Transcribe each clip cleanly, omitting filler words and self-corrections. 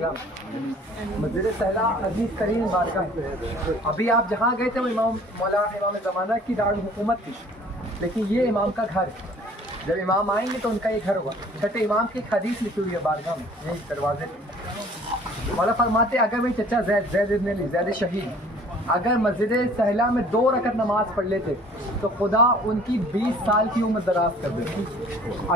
بارگاہ مسجد سہلا عزیز ترین بارگاہ. ابھی آپ جہاں گئے تھے وہ امام زمانہ کی دارالحکومت تھی، لیکن یہ امام کا گھر ہے. جب امام آئیں گے تو ان کا یہ گھر ہوگا. چھٹے امام کی ایک حدیث لکھی ہوئی ہے بارگاہ میں، یہی دروازے پہ. مولا فرماتے اگر میرے چچا زید ابن علی، زید شہید، اگر مسجد سہلا میں 2 رکعت نماز پڑھ لیتے تو خدا ان کی 20 سال کی عمر دراز کر دیتی.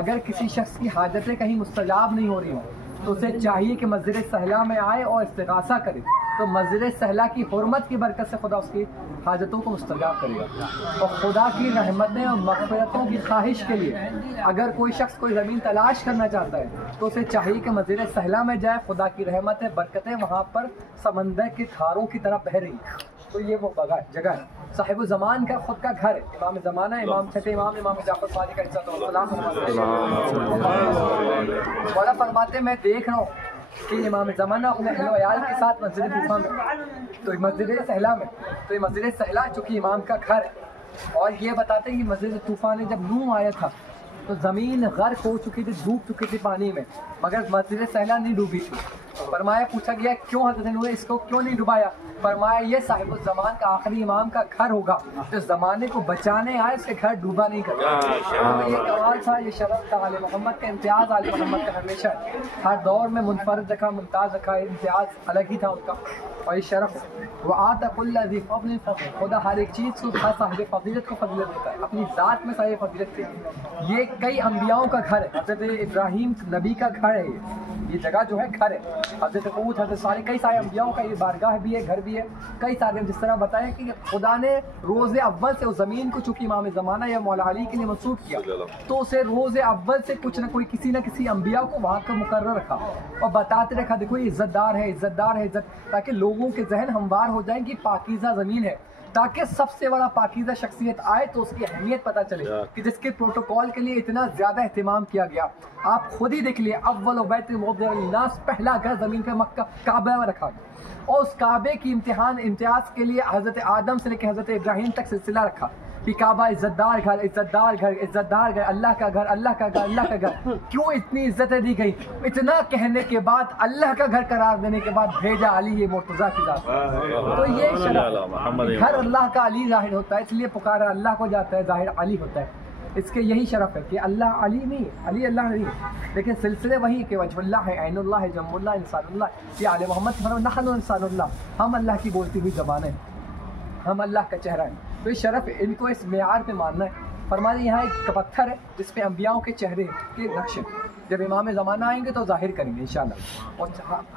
اگر کسی شخص کی حاجتیں کہیں مستجاب نہیں ہو رہی ہوں تو اسے چاہیے کہ مسجد سہلا میں آئے اور استغاثہ کرے، تو مسجد سہلا کی حرمت کی برکت سے خدا اس کی حاجتوں کو مستجاب کرے گا. اور خدا کی رحمتیں اور مغفرتوں کی خواہش کے لیے اگر کوئی شخص کوئی زمین تلاش کرنا چاہتا ہے تو اسے چاہیے کہ مسجد سہلا میں جائے. خدا کی رحمتیں برکتیں وہاں پر سمندر کی دھاروں کی طرح بہہ رہی ہیں. تو یہ وہ جگہ ہے. صاحب الزمان کا خود کا گھر ہے. امام زمانہ، امام چھٹے امام، امام جعفر صادق علیہ السلام. مولا فرماتے میں دیکھ رہا ہوں کہ امام زمانہ اپنے اہل و عیال کے ساتھ مسجد طوفہ میں، تو مسجد سہلا میں، تو یہ مسجد سہلا چونکہ امام کا گھر ہے. اور یہ بتاتے ہیں کہ مسجد طوفہ نے جب نوح آیا تھا تو زمین غرق ہو چکی تھی، ڈوب چکی تھی پانی میں، مگر مسجد سہلا نہیں ڈوبی تھی. فرمایا پوچھا گیا کیوں حضرت نوح اس کو کیوں نہیں ڈبایا؟ فرمایا یہ صاحب الزمان کا آخری امام کا گھر ہوگا جو زمانے کو بچانے آئے، اس کے گھر ڈوبا نہیں کرتا. یہ کمال تھا، یہ شرف تھا آل محمد کا، امتیاز آل محمد کا ہمیشہ ہر دور میں منفرد رکھا، ممتاز رکھا. امتیاز الگ ہی تھا ان کا اور یہ شرف. وآتى كل ذي فضل فضل، خدا ہر ایک چیز کو، ہر صاحب فضیلت کو فضیلت دیتا ہے. اپنی ذات میں صاحب فضیلت تھی. یہ کئی انبیاؤں کا گھر ہے. حضرت ابراہیم نبی کا گھر ہے. یہ جگہ جو ہے گھر ہے. حضرت ہود، حضرت صالح، کئی سارے انبیاؤں کا یہ بارگاہ بھی ہے، گھر بھی ہے. کئی سارے جس طرح بتایا کہ خدا نے روز اول سے اس زمین کو چونکہ امام زمانہ یا مولا علی کے لیے منسوخ کیا تو اسے روز اول سے کچھ نہ کوئی کسی نہ کسی انبیاء کو وہاں کا مقرر رکھا اور بتاتے رکھا دیکھو یہ عزت دار ہے، عزت دار ہے، عزت، تاکہ لوگوں کے ذہن ہموار ہو جائیں کہ پاکیزہ زمین ہے، تاکہ سب سے بڑا پاکیزہ شخصیت آئے تو اس کی اہمیت پتہ چلے کہ جس کے پروٹوکول کے لیے اتنا زیادہ اہتمام کیا گیا. آپ خود ہی دیکھ لیے، اول بیت موضع للناس، پہلا گھر زمین پہ مکہ کعبہ میں رکھا گیا اور اس کعبے کی امتیاز کے لیے حضرت آدم سے لے کے حضرت ابراہیم تک سلسلہ رکھا کہ کعبہ عزت دار گھر، عزت دار گھر، عزت دار گھر، اللہ کا گھر، اللہ کا گھر، اللہ کا گھر. کیوں اتنی عزتیں دی گئی؟ اتنا کہنے کے بعد، اللہ کا گھر قرار دینے کے بعد بھیجا علی یہ مرتضیٰ کی ذات. تو یہ شرف، گھر اللہ کا علی ظاہر ہوتا ہے، اس لیے پکارا اللہ کو جاتا ہے، ظاہر علی ہوتا ہے. اس کے یہی شرف ہے کہ اللہ علی نہیں، علی اللہ نہیں، لیکن سلسلے وہی کہ وجہ اللہ ہے، عین اللہ ہے، جم اللہ، انسان اللہ. یہ آل محمد نحن انسان اللہ، ہم اللہ کی بولتی ہوئی زبان ہے، ہم اللہ کا چہرہ ہے. تو یہ شرف ہے، ان کو اس معیار پہ ماننا ہے. فرماتے یہاں ایک پتھر ہے جس پہ انبیاؤں کے چہرے کے نقش ہیں. جب امام زمانہ آئیں گے تو ظاہر کریں گے انشاءاللہ. اور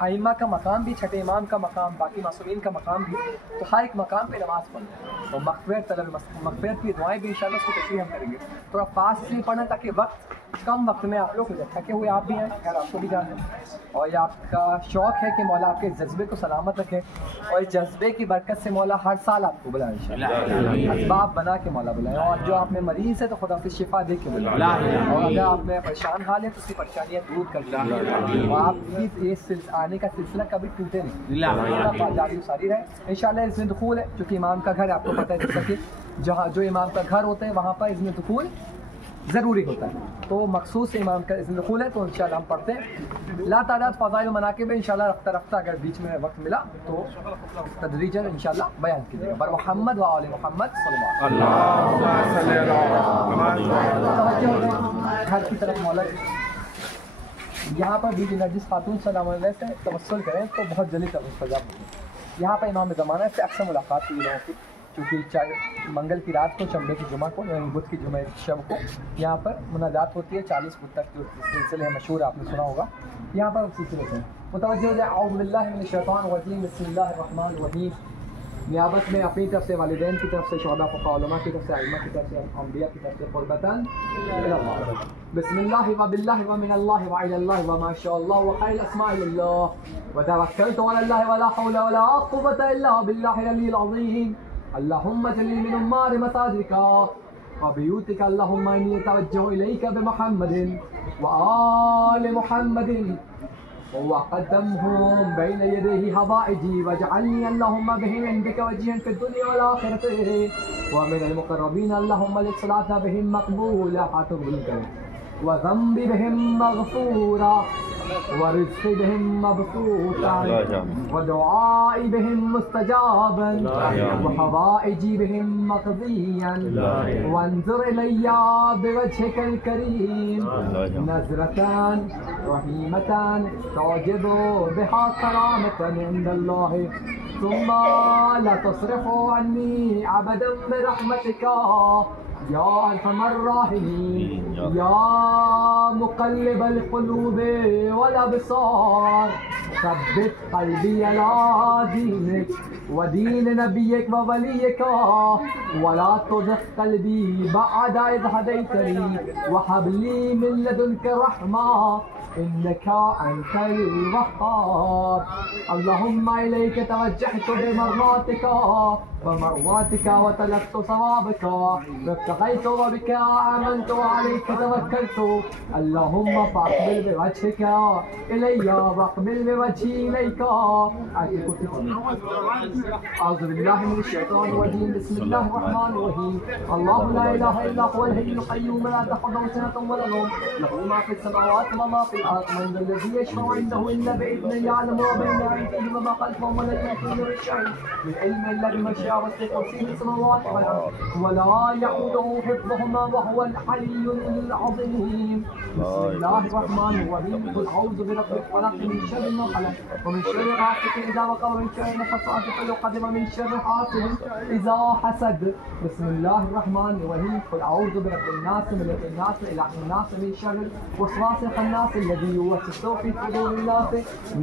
ائمہ کا مقام بھی، چھٹے امام کا مقام، باقی معصومین کا مقام بھی، تو ہر ایک مقام پہ نماز پڑھنا اور مغفرت طلب، مغفرت کی دعائیں بھی انشاءاللہ اس کی تشریح ہم کریں گے. تھوڑا فاسٹ اس لیے پڑھنا تاکہ وقت کم وقت میں آپ لوگ تھکے ہوئے آپ بھی ہیں، خیر آپ کو بھی جانا ہے، اور یہ آپ کا شوق ہے کہ مولا آپ کے جذبے کو سلامت رکھے اور اس جذبے کی برکت سے مولا ہر سال آپ کو بلائے انشاءاللہ. اسباب بنا کے مولا بلائے. اور جو آپ میں مریض ہے تو خدا سے شفا دے کے بلائے، اور اگر آپ میں پریشان حال ہے تو اس کی پریشانیاں دور کر دیں اور آپ کی اس آنے کا سلسلہ کبھی ٹوٹے نہیں، جاری ساری رہے انشاءاللہ. اس میں دخول ہے چونکہ امام کا گھر ہے، آپ کو پتہ ہے جیسا کہ جہاں جو امام کا گھر ہوتا ہے وہاں پر اس میں دخول ضروری ہوتا ہے، تو مخصوص امام کا اس میں دخول ہے. تو انشاءاللہ ہم پڑھتے ہیں لا تعداد فضائل و مناقب انشاءاللہ. رفتہ رفتہ اگر بیچ میں وقت ملا تو تدریجاً انشاءاللہ بیان کیجیے گا. بر محمد و آل محمد صلی اللہ علیہ وسلم. گھر کی طرف مولا یہاں پر بی بی نرجس خاتون سلام علیہ سے توسل کریں تو بہت جلدی استجاب ہوگی. یہاں پر امام زمانہ سے اکثر ملاقات ہوئی لوگوں کی، کیونکہ منگل کی رات کو، چمبے کی جمعہ کو، یعنی بدھ کی جمعہ شب کو یہاں پر مناجات ہوتی ہے. 40 فٹ تک جو سلسلے مشہور آپ نے سنا ہوگا، یہاں پر سلسلے سے متوجہ ہو جائے. اعوذ باللہ من الشیطان الرجیم، بسم اللہ الرحمن الرحیم. نیابت میں اپنی طرف سے، والدین کی طرف سے، شہداء فقہاء علماء کی طرف سے، ائمہ کی طرف سے، انبیاء کی طرف سے، قربتاً الی اللہ. بسم اللہ و باللہ و من اللہ و علی اللہ و ما شاء اللہ و خیر الاسماء للہ و توکلت علی اللہ ولا حول ولا قوة الا باللہ العلی العظیم. اللہم اجعلنی من عمار مساجدک و بیوتک. اللہم انی اتوجہ الیک بمحمد و آل محمد وقدمهم بين يديه حوائجي واجعلني اللهم بهم عندك وجيها في الدنيا والآخرة ومن المقربين. اللهم للصلاة بهم مقبولة وذنبي بهم مغفورة ورزق بهم مبسوطا ودعائي بهم مستجابا وحوائجي بهم مقضيا وانظر إلي بوجهك الكريم نظرة رحيمة تعجب بها كرامة عند الله ثم لا تصرف عني أبدا برحمتك يا أرحم الراحمين يا مقلب القلوب والأبصار ثبت قلبي على دينك ودين نبيك ووليك ولا تزغ قلبي بعد إذ هديتني وهب لي من لدنك رحمة إنك أنت الوهاب اللهم إليك توجهت بمرضاتك ومرضاتك وطلبت ثوابك وابتغيت وبك آمنت وعليك توكلت اللهم فاقبل بوجهك إلي واقبل بوجهي إليك أعوذ بالله من الشيطان الرجيم بسم الله الرحمن الرحيم الله لا إله إلا هو الحي القيوم لا تأخذه سنة ولا نوم له ما في السماوات وما في الأرض من ذا الذي يشفع عنده إلا بإذنه يعلم ما بين أيديهم وما خلفهم ولا يحيطون بشيء من علم إلا بما شاء وسع كرسيه السماوات والأرض ولا يؤوده حفظهما وهو العلي العظيم بسم الله الرحمن الرحيم قل أعوذ برب الفلق من شر ما خلق ومن شر غاسق إذا وقب ومن شر النفاثات في العقد ومن شر حاسد إذا حسد بسم الله الرحمن الرحيم قل أعوذ برب الناس ملك الناس إله الناس من شر الوسواس الخناس الذي يوسوس في صدور الناس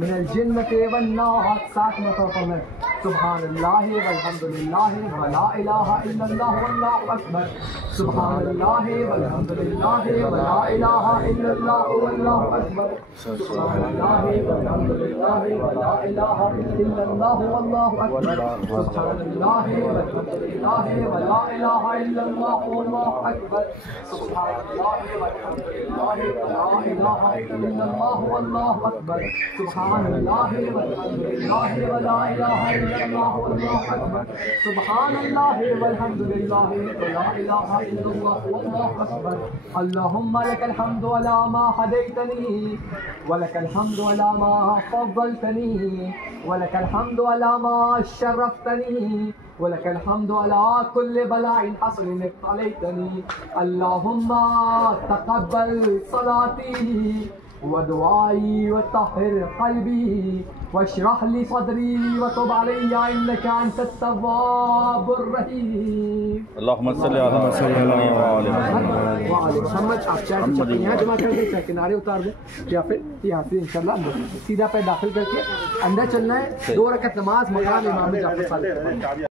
من الجنة والناس ساعة متوفى سبحان الله والحمد لله ولا إله إلا الله والله أكبر سبحان الله والحمد لله ولا إله إلا الله والله أكبر سبحان الله والحمد لله ولا إله إلا الله والله أكبر سبحان الله والحمد لله ولا إله إلا الله والله أكبر سبحان الله والحمد لله ولا إله إلا الله والله أكبر سبحان الله والحمد لله ولا إله إلا الله والله أكبر سبحان الله والحمد لله ولا إله إلا الله والله أكبر اللهم لك الحمد على ما هديتني ولك الحمد على ما فضلتني ولك الحمد على ما شرفتني ولك الحمد على كل بلاء حصل ابتليتني اللهم تقبل صلاتي ودعائي وطهر قلبي واشرح لي صدري وتب علي انك انت التواب الرحيم اللهم صل على محمد آپ چاہے تو یہاں جمع کر دیں چاہے کنارے اتار دیں یا پھر یہاں سے انشاءاللہ سیدھا پیر داخل کر کے اندر چلنا ہے 2 رکعت نماز مقام امام جعفر صادق